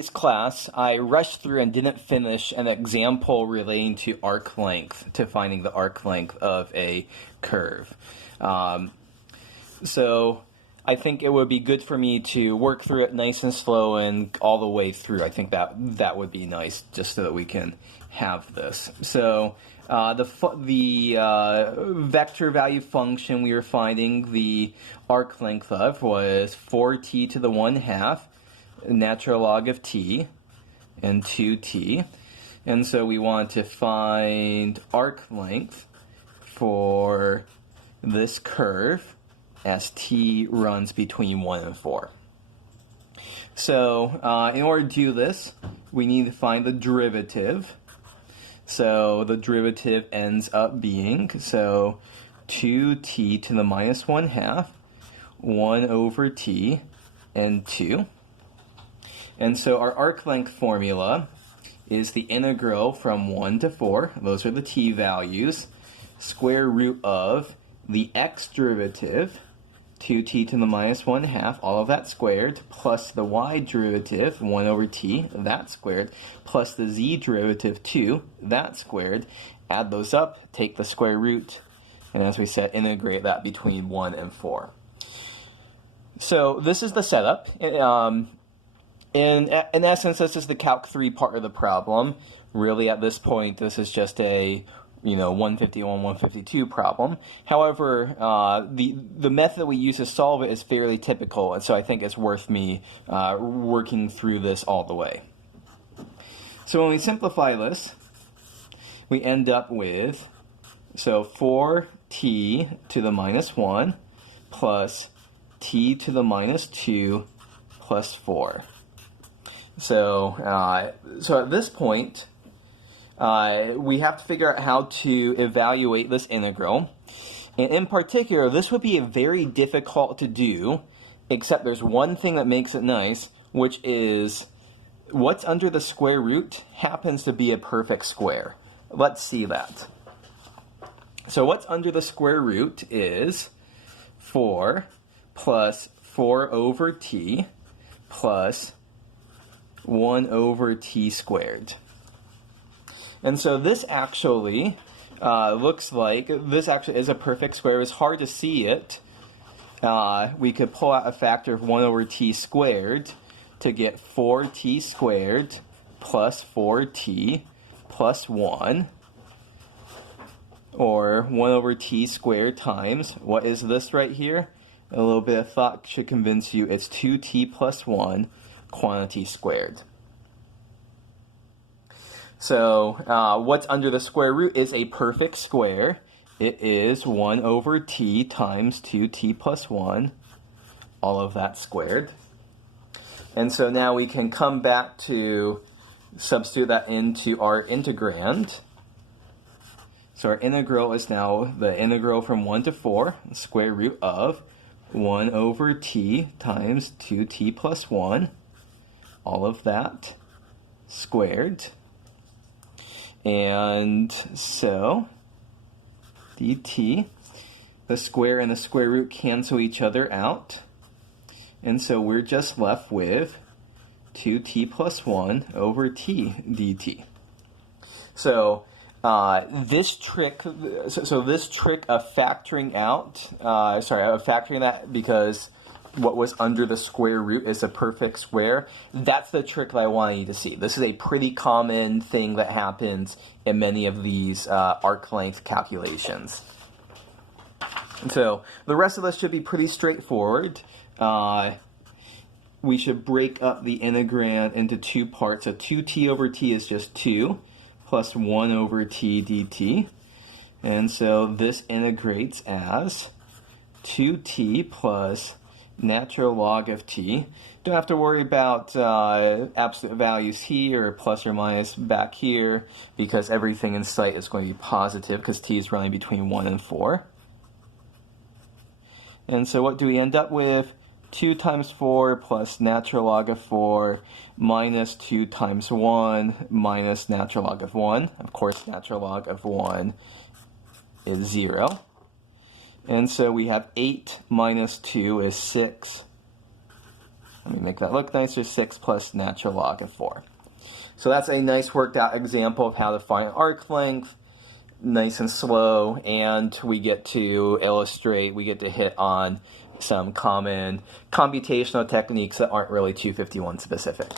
previous class, I rushed through and didn't finish an example relating to arc length, to finding the arc length of a curve. So I think it would be good for me to work through it nice and slow and all the way through. I think that would be nice, just so that we can have this. So the vector value function we were finding the arc length of was 4t to the 1/2 natural log of t and 2t. And so we want to find arc length for this curve as t runs between 1 and 4. So in order to do this, we need to find the derivative. So the derivative ends up being, 2t to the minus 1/2, 1 over t, and 2. And so our arc length formula is the integral from 1 to 4, those are the t values, square root of the x derivative, 2t to the minus 1/2, all of that squared, plus the y derivative, 1 over t, that squared, plus the z derivative, 2, that squared. Add those up, take the square root, and as we said, integrate that between 1 and 4. So this is the setup. In essence, this is the Calc 3 part of the problem. Really, at this point, this is just a 151, 152 problem. However, the method we use to solve it is fairly typical, and so I think it's worth me working through this all the way. So when we simplify this, we end up with 4t to the minus 1 plus t to the minus 2 plus 4. So at this point, we have to figure out how to evaluate this integral. And in particular, this would be very difficult to do, except there's one thing that makes it nice, which is what's under the square root happens to be a perfect square. Let's see that. So what's under the square root is 4 plus 4 over t plus 1 over t squared. And so this actually looks like, this actually is a perfect square. It's hard to see it. We could pull out a factor of 1 over t squared to get 4t squared plus 4t plus 1. Or 1 over t squared times, what is this right here? A little bit of thought should convince you it's 2t plus 1 quantity squared. So what's under the square root is a perfect square. It is 1 over t times 2t plus 1, all of that squared. And so now we can come back to substitute that into our integrand. So our integral is now the integral from 1 to 4, the square root of 1 over t times 2t plus 1, all of that squared. And so dt, the square and the square root cancel each other out. And so we're just left with 2t plus 1 over t dt. So this trick of factoring out, of factoring that because what was under the square root is a perfect square, that's the trick that I want you to see. This is a pretty common thing that happens in many of these arc length calculations. And so the rest of this should be pretty straightforward. We should break up the integrand into two parts. So 2t over t is just 2 plus 1 over t dt. And so this integrates as 2t plus natural log of t. Don't have to worry about absolute values here or plus or minus back here because everything in sight is going to be positive because t is running between 1 and 4. And so what do we end up with? 2 times 4 plus natural log of 4 minus 2 times 1 minus natural log of 1. Of course, natural log of 1 is 0. And so we have 8 minus 2 is 6. Let me make that look nicer. 6 plus natural log of 4. So that's a nice worked out example of how to find arc length, nice and slow, and we get to illustrate, we get to hit on some common computational techniques that aren't really 251 specific.